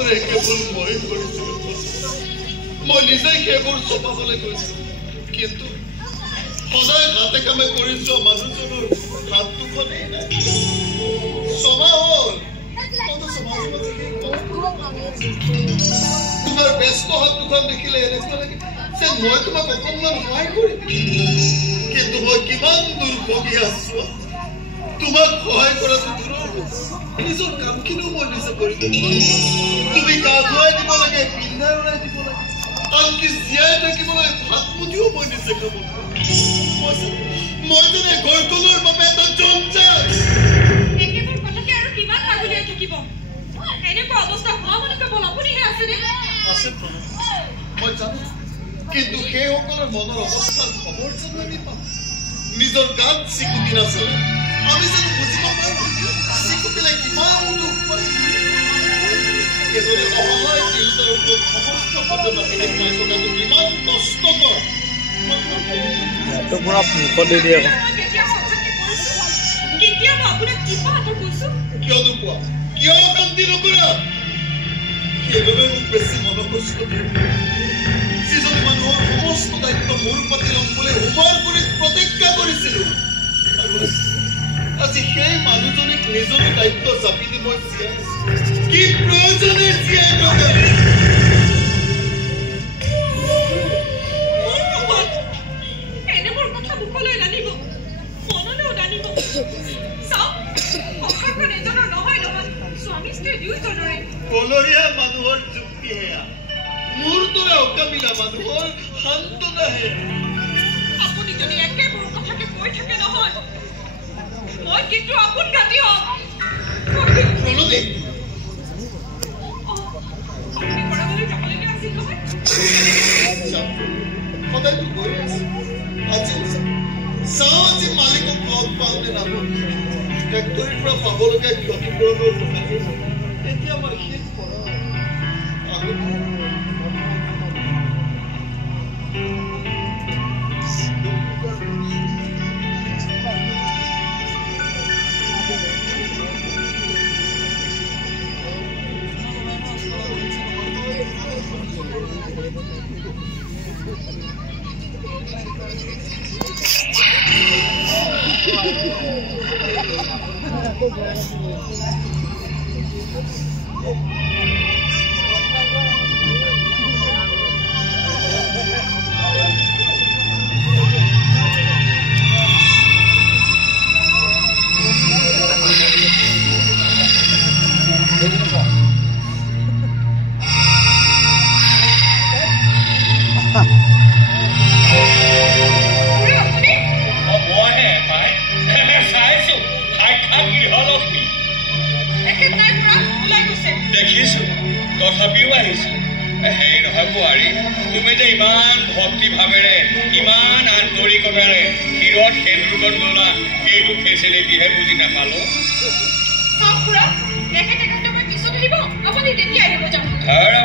দৰে কেৱল মই কৰিছিলোঁ মই নিজে সেইবোৰ চপাবলৈ গৈছোঁ কিন্তু সদায় হাতে কামে কৰি যোৱা মানুহজনৰ হাত দুখনেই নাই ছমাহ হ'ল তোমাৰ ব্যস্ত হাত দুখন দেখিলে এনেকুৱা লাগে যে মই তোমাক অকণমান সহায় কৰিম কিন্তু মই কিমান দুৰ্ভগী আছো তোমাক সহায় কৰাটো দূৰৰ নিজৰ কামখিনিও মই নিজে কৰিব তুমি গা ধুৱাই দিব লাগে পিন্ধাই উৰাই দিব লাগে আনকি জীয়াই থাকিবলৈ ভাত মুঠিও মই নিজে খাব মই যেনে ঘৰখনৰ বাবে এটা জঞ্জাল একেবোৰ কথাকে আৰু কিমান পাগলীয়া থাকিব এনেকুৱা অৱস্থা হোৱা মানে কেৱল আপুনিহে আছেনে আছে মই জানো কিন্তু সেইসকলৰ মনৰ অৱস্থাৰ খবৰ জানো আমি পাম নিজৰ গাত চিকুটি নাচালে আমি জানো বুজিব পাৰোঁ চিকুটিলে কিমান দুখ পায় এজনে অসহায় তিৰোতাৰ ওপৰত সমস্ত পদবাসীৰে পাই থকাটো কিমান কষ্টকৰ পুৰা মুখত দি দিয়ে কেতিয়াবা আপোনাক কিবা এটা কৈছোঁ কিয় নোপোৱা কিয় অশান্তি নকৰা সেইবাবে মোক বেছি মনকষ্ট দিয়ে যিজনী মানুহৰ সমস্ত দায়িত্ব মোৰ পাতি ল'ম বুলি হোমৰ কৰি প্ৰতিজ্ঞা কৰিছিলোঁ আৰু আজি সেই মানুহজনীক নিজৰ দায়িত্ব জাপি দি মই জীয়াই কি প্ৰয়োজনে জীয়াই নগ'লে এনেবোৰ কথা মুখলৈ নানিব মনলৈও নানিব চাওক সংসাৰখন এজনৰ নহয় নহয় স্বামী স্ত্ৰী দুয়োজনৰে কলৰীয়া মানুহৰ যুক্তি সেয়া মোৰ দৰে অকামিলা মানুহৰ সান্তনাহে আপুনি যদি একেবোৰ কথাকে কৈ থাকে নহয় মই কিন্তু আপোন গাতি হম প্ৰণতি আপুনি পঢ়াবলৈ যাবলগীয়া আছিল নহয় সদায়তো গৈ আছে আজিও চাওঁ আজি মালিকক লগ পাওঁ নে নাপাওঁ ফেক্টৰীৰ পৰা পাবলগীয়া ক্ষতিপূৰণৰ টকাটো এতিয়া আমাৰ শেষ কৰা দেখিছো তথাপিও আহিছো হেৰি নহয় বোৱাৰী তুমি যে ইমান ভক্তি ভাৱেৰে ইমান আন্তৰিকতাৰে ক্ষীৰত সেন্দুৰকণ গলা সেইটো ফেচিলিটিহে বুজি নাপালো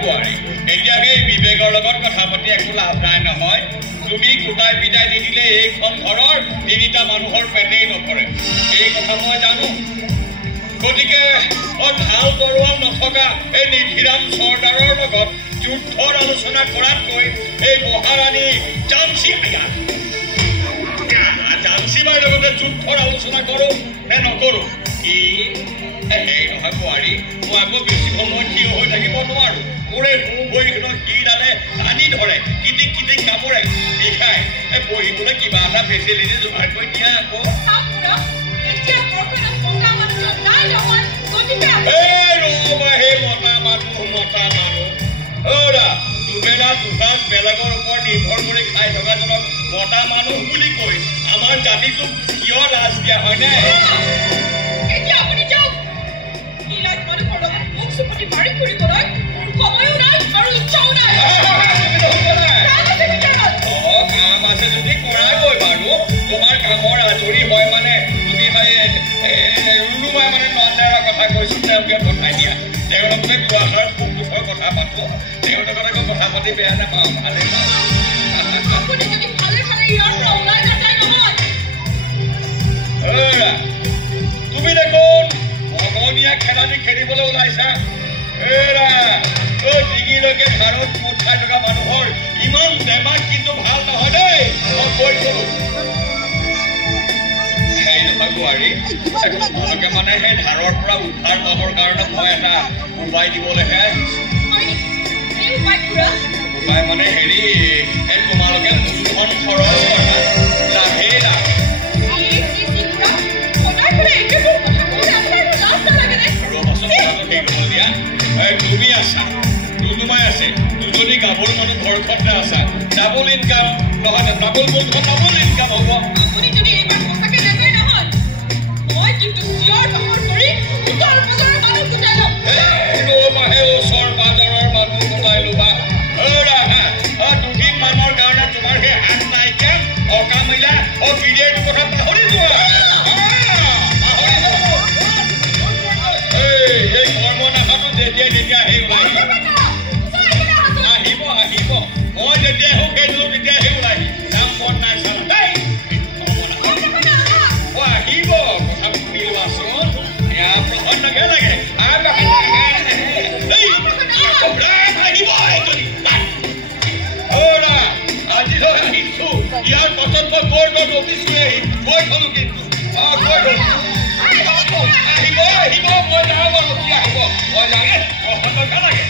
বোৱাৰী এতিয়া সেই বিবেকৰ লগত কথা পাতি একো লাভ নাই নহয় তুমি গোটাই বিদায় নিদিলে এইখন ঘৰৰ তিনিটা মানুহৰ পেটেই নপৰে এই কথা মই জানো গতিকে ভাল তৰোৱাল নথকা এই নিধিৰাম চৰ্দাৰৰ লগত যুদ্ধৰ আলোচনা কৰাতকৈ এই মহাৰাণী ঝান্সী বাৰ লগতে যুদ্ধৰ আলোচনা কৰো নে নকৰো কি হেৰি নহয় বোৱাৰী মই আকৌ বেছি সময় থিয় হৈ থাকিব নোৱাৰো মোৰ এই মোৰ ভৰিখনত শিৰডালে টানি ধৰে কিটিক কিটিক কামোৰে বিষাই বহিবলৈ কিবা এটা ফেচিলিটি যোগাৰ কৰি দিয়া আকৌ বেলেগৰ ওপৰত নিৰ্ভৰ কৰি খাই থকাজনক মতা মানুহ বুলি কৈ আমাৰ জাতিটোক কিয় লাজ দিয়া হয়নে কাম আছে যদি কৰাগৈ বাৰু তোমাৰ কামৰ আজৰি হয় মানে তুমি ৰুণুমাই মানে নন্দাৰৰ কথা কৈছো তেওঁলোকে পঠাই দিয়া তেওঁলোকে দুআষাৰ সুখ দুখৰ কথা পাতো তেওঁলোকৰ আকৌ কথা পাতি বেয়া নাপাওঁ ভালে তুমি দেখোন ভগনীয়া খেলানি খেলিবলৈ ওলাইছা ডিঙিলৈকে ঘাৰত পোট খাই থকা মানুহৰ ইমান বেমাৰ কিন্তু ভাল নহয় দেই মই কৈ গলো সেই নহয় বোৱাৰী তোমালোকে মানে সেই ধাৰৰ পৰা উদ্ধাৰ পাবৰ কাৰণে মই এটা উপায় দিবলৈহে উপায় মানে হেৰি এই তোমালোকে মুখখন খৰচ কৰা লাভেই লাভ তুমি আছা দুনুমাই আছে দুজনী গাভৰু মানুহ ঘৰখনতে আছা ডাবল ইনকাম নহয় ডাবল বন্ধন ডাবল ইনকাম হ'ব আপুনি যদি এইবাৰ সঁচাকে নেযায় নহয় মই কিন্তু চিঞৰ বাখৰ কৰি ওচৰ পাজৰৰ মানুহ গোটাই ল'ম মাহে ওচৰ পাজৰৰ মানুহ গোটাই ল'বা দুদিন মানৰ কাৰণে তোমাৰ সেই হাত নাইকিয়া অকামিলা বিৰিয়ানীৰ কথা পাহৰি যোৱা যেতিয়া সেই ওলাই আহিব আহিব মই যেতিয়া হওক সেইটো তেতিয়া সেই ওলাই যাম মন নাই চালা দেই আহিব কথা শুনি লোৱাচোন প্ৰহৰ নাগে লাগে আহিব আজি ধৰ আহিছো ইয়াৰ পাছত মই কোৰ্টত অফিচ লৈ আহিম গৈ থলো কিন্তু আহিব আহিব মই যাওঁ বাৰু কি আহিব মই লাগে প্ৰহৰ নাগে মই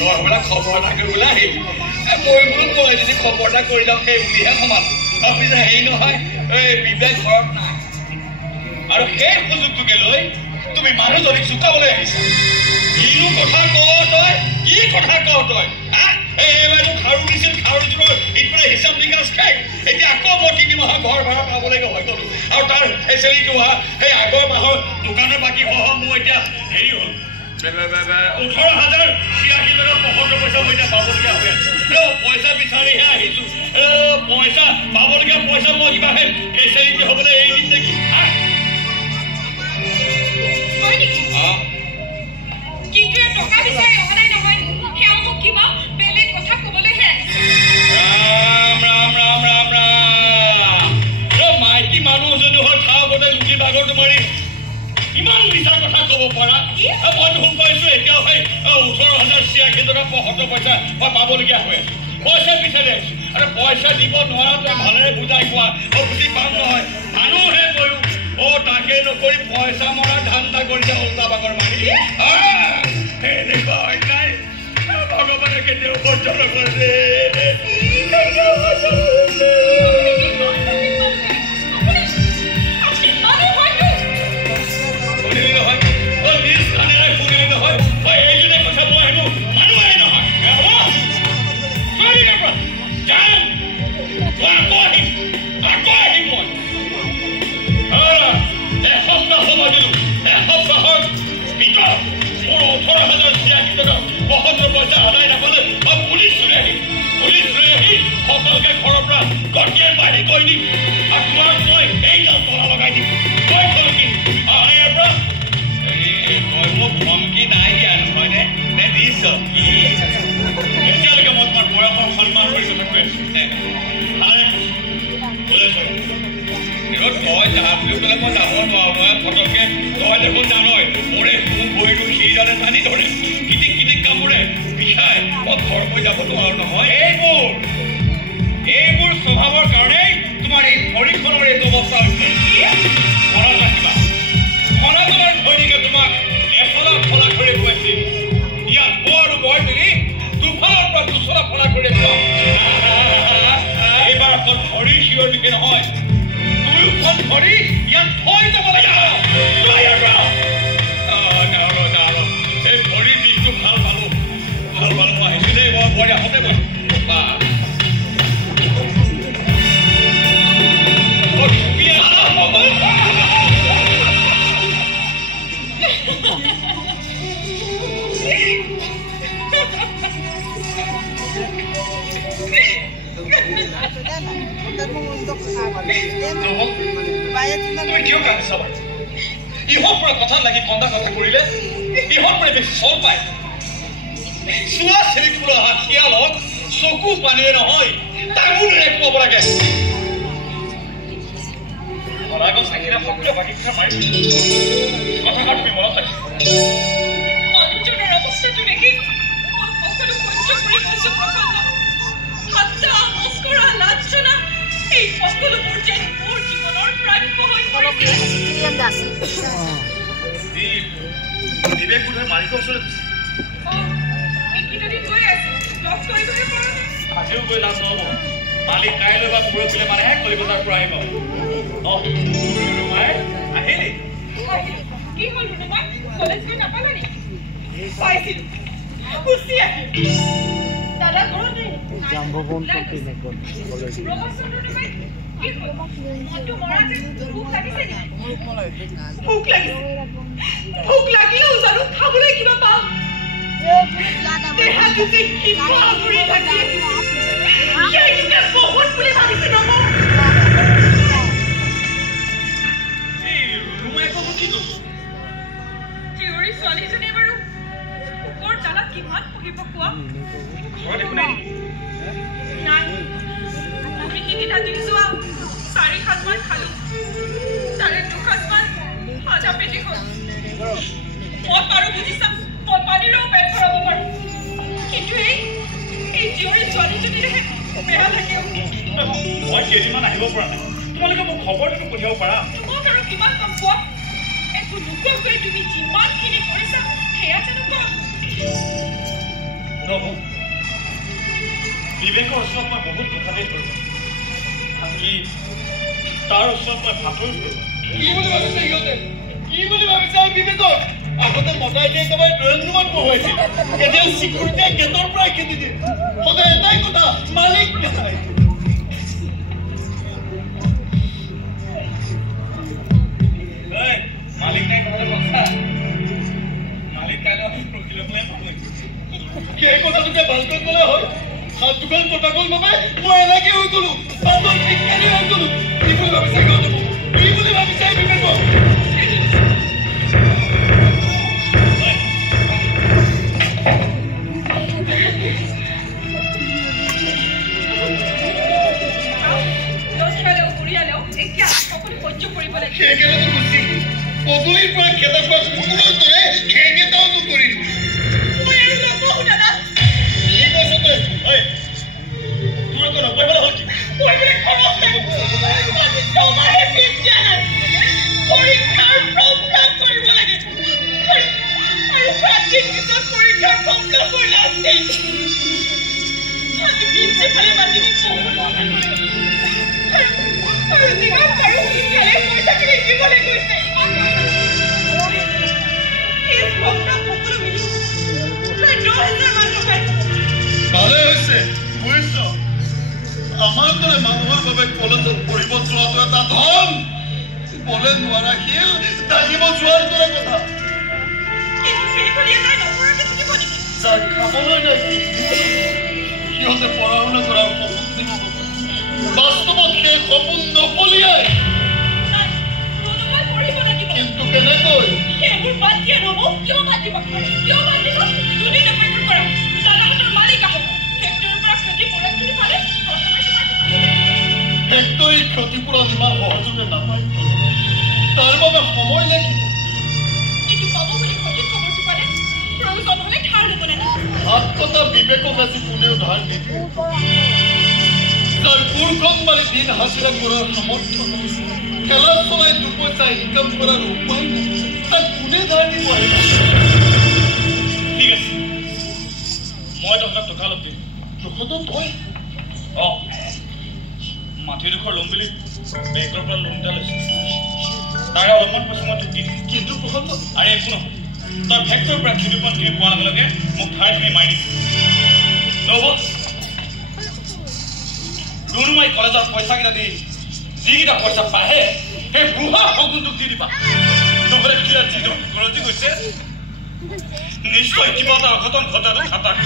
লৰবিলাক খবৰ এটা কৰিবলৈ আহিম মই বোলো মই যদি খবৰ এটা কৰি যাওঁ সেই বুলিহে সমান অফিচ হেৰি নহয় এই বিবেক ঘৰত নাই আৰু সেই সুযোগটোকে লৈ তুমি মানুহজনীক চুকাবলৈ আহিছা কিনো কথা কৱ তই কি কথা কৱ তই এইবাৰো খাৰু দিছিল খাৰু জোৰৰ ইপিনে হিচাপ নিকাচ খাই এতিয়া আকৌ মই 3 মাহৰ ঘৰ ভাড়া পাবলৈকে হৈ গলো আৰু তাৰ ফেচিলিটি হোৱা সেই আগৰ মাহৰ দোকানৰ বাকী সহ মোৰ এতিয়া হেৰি হ'ল 18,086 টকা 75 পইচা মই এতিয়া পাবলগীয়া হৈ আছে পইচা বিচাৰিহে আহিছো পইচা পাবলগীয়া পইচা মই কিবা সেই ফেচিলিটি হ'বলৈ এৰি দিম নেকি টকা বিচাৰি অহা নাই নহয় সেয়া মোক কিবা বেলেগ কথা কবলৈহে আহিছে ৰাম ৰাম ৰাম ৰাম ৰাম মাইকী মানুহজনী হৈ ঠাও গোটেই লুটি বাগৰটো মাৰি ইমান মিছা কথা কব পাৰা মই দেখোন কৈছো এতিয়াও সেই 18,086 টকা 75 পইচা মই পাবলগীয়া হৈ আছে পইচা বিচাৰি আহিছো আৰু পইচা দিব নোৱাৰা তই ভালেৰে বুজাই কোৱা মই বুজি পাম নহয় মানুহে কৈও তাকে নকৰি পইচা মৰা ধান্দা কৰিছে উল্টা বাগৰ মাৰি এনেকুৱা অন্যায় ভগৱানে কেতিয়াও সহ্য নকৰে সকলকে ঘৰৰ পৰা গটিয়াই বাঢ়ি কৈ দিম আৰু তোমাক মই এইডাল তলা লগাই দিম কৈ থলো কিন্তু ইয়াৰ পৰা তই মোক ধমকি নাই দিয়া নহয়নে নে দিছ এতিয়ালৈকে মই তোমাৰ বয়সৰ সন্মান কৰি কথা কৈ আছো তই যা বুলি ক'লে মই যাব নোৱাৰো মই ফটককে তই দেখোন জানই মোৰে মোক ভৰিটো সিজালে টানি ধৰে কিটিক কিটিক কামোৰে বিষাই মই ঘৰ হৈ যাব নোৱাৰো নহয় এইবোৰ স্বভাৱৰ কাৰণেই তোমাৰ এই ভৰিখনৰ এইটো অৱস্থা হৈছে মনত ৰাখিবা মনে তোমাৰ ভৰিকে তোমাক এফলা ফলা কৰি খুৱাইছিল ইয়াত বৰ মই যদি দুফালৰ পৰা দুচলা ফলা কৰি খুৱাম এইবাৰ অকল ভৰি শিৰৰ দিশে নহয় দুয়োখন ভৰি ইয়াত থৈ যাব লাগে এই ভৰিৰ বিষটো ভাল পালো মই আহিছো দেই মই বৰ আহোঁতে মই ইহঁতৰ কথা লাগি কন্দা কথা কৰিলে ইহঁতৰে বেছি চল পায় চোৱা চিৰিকলৈ অহা শিয়ালক চকু পানীয়ে নহয় তামোলেৰে খুৱাব লাগে ধৰাগল চাকিনা সকলো বাকী কথা মাৰি কথাষাৰ তুমি মনত ৰাখিবা মানুহজনৰ অৱস্থাটো দেখি মই সকলো সহ্য কৰি গৈছো প্ৰসন্ন হত্যা মস্কৰা লাঞ্ছনা এই সকলোবোৰ যেন মোৰ জীৱনৰ প্ৰাপ্য হৈ পৰিছে বিবেক বোধহয় মালিকৰ ওচৰলৈ গৈছে এইকেইটা দিন গৈ আছে লগ কৰিবহে পৰা নাই আজিও গৈ লাভ নহ'ব মালিক কাইলৈ বা পৰহিলৈ মানেহে কলিকতাৰ পৰা আহিব আহিলি কি হ'ল ৰুণুমাই কলেজ গৈ নাপালা নি পাইছিলো গুচি আহি দাদা ঘৰত নাই কি হ'ল মনটো মৰা যে ভোক লাগিছে নি ভোক লাগিলেও জানো খাবলৈ কিবা পাম দেহাটো যে কিবা ঘূৰি থাকি সেইটোকে বহুত বুলি ভাবিছো নব জীয়ৰী ছোৱালীজনী বাৰু কুকুৰ দালাত কিমান পঢ়িব কোৱা ঘৰত একো নাই নাই আমি সিদিনা দি যোৱা 4-7 মান খালো তাৰে 2 মান আধা পেটি হ'ল মই পাৰো বুজিছা মই পানীৰেও পেট ভৰাব পাৰো কিন্তু এই জীয়ৰী ছোৱালীজনীৰেহে বেয়া লাগে মই কেইদিনমান আহিব পৰা নাই তোমালোকে মোক খবৰটো পঠিয়াব পাৰা তোমাক আৰু কিমান কম কোৱা একো নোকোৱাকৈ তুমি যিমানখিনি কৰিছা সেয়া জানো কোৱা বিবেকৰ ওচৰত মই বহুত কথাতেই ধৰিব আনকি তাৰ ওচৰত মই ভাতৰ ধৰিব কি বুলি ভাবিছে সিহঁতে কি বুলি ভাবিছে আৰু বিবেকক আগতে মতাই দিয়ে একেবাৰে ড্ৰয়িং ৰুমত পঢ়ুৱাইছিল এতিয়া চিকিউৰিটিয়ে গেটৰ পৰা খেদি দিয়ে সদায় এটাই কথা মালিক নাই মালিক নাই কথাটো কথা মালিক কাইলৈ ৰখিলে পেলাই সেই কথাটোকে ভালকৈ ক'লে হ'ল হাত দুখন কটা গ'ল বাবে মই এনেকৈ হৈ গ'লো বাটৰ ঠিকানি হৈ গ'লো কি বুলি ভাবিছে সিহঁতে মোক কি বুলি ভাবিছে বিবেকক সেইকাৰণে গুচি পদূলিৰ পৰা খেদা খোৱা কুকুৰৰ দৰে খেঙেটাও নকৰিলো মই আৰু নকওঁ দাদা কি কৈছ তই তোৰ আকৌ নপঢ়িব হ'ল মই বোলে খৰচ আজি তোমাৰে বিজ্ঞান পৰীক্ষাৰ প্ৰস্তাৱ কৰিব লাগে আৰু 5 দিন পিছত পৰীক্ষাৰ প্ৰস্তাৱ কৰি লাষ্টে আজি প্ৰিন্সিপালে মাতি আৰু যিমান পাৰোঁ সোনকালে পইচাটো লিখিবলৈ গৈছে ভালে হৈছে বুজিছ আমাৰ দৰে মানুহৰ বাবে কলেজত পঢ়িব যোৱাটো এটা ধন বলে নোৱাৰা শিল দাঙিব যোৱাৰ দৰে কথা যাৰ খাবলৈ নাই সিহঁতে পঢ়া শুনা কৰাৰ সপোন দেখিব বাস্তৱত সেই সপোন নপলিয়াই কিন্তু কেনেকৈ সেইবোৰ বাদ দিয়া নব কিয় বাদ দিব দুদিন অপেক্ষা কৰা দাদাহঁতৰ মালিক আহক ফেক্টৰীৰ পৰা ক্ষতিপূৰণ বুলি পালে ফেক্টৰীৰ ক্ষতিপূৰণ ইমান সহযোগে নাপায় তাৰ বাবে সময় লাগিব কিন্তু পাব বুলি সঠিক খবৰটো পালে প্ৰয়োজন হ'লে ধাৰ ল'ব লাগে হাত কটা বিবেকক আজি কোনেও ধাৰ নিদিয়ে তাৰ কোৰখন মাৰি দিন হাজিৰা কৰাৰ সামৰ্থ্য খেলা চলাই 2 পইচা ইনকাম কৰাৰ উপায় নাই তাক কোনে ধাৰ দিব আহিব ঠিক আছে মই তহঁতক টকা অলপ দিম প্ৰসন্ন তই মাটিডোখৰ ল'ম বুলি বেংকৰ পৰা লোন এটা লৈছোঁ তাৰে অলপমান পইচা মই তোক দি দিম কিন্তু প্ৰসন্ন আৰু একো নহয় তই ফেক্টৰীৰ পৰা খেতিপন কিনি পোৱাৰ লগে লগে মোক ধাৰখিনি মাৰি দিবি নহ'ব ৰুণুমাই কলেজৰ পইচাকেইটা দি যিকেইটা পইচা পাহে সেই বুঢ়া শগুনটোক দি দিবা নহ'লে কিয় যিটো গৰজি গৈছে নিশ্চয় কিবা এটা অঘটন ঘটাটো খাটাক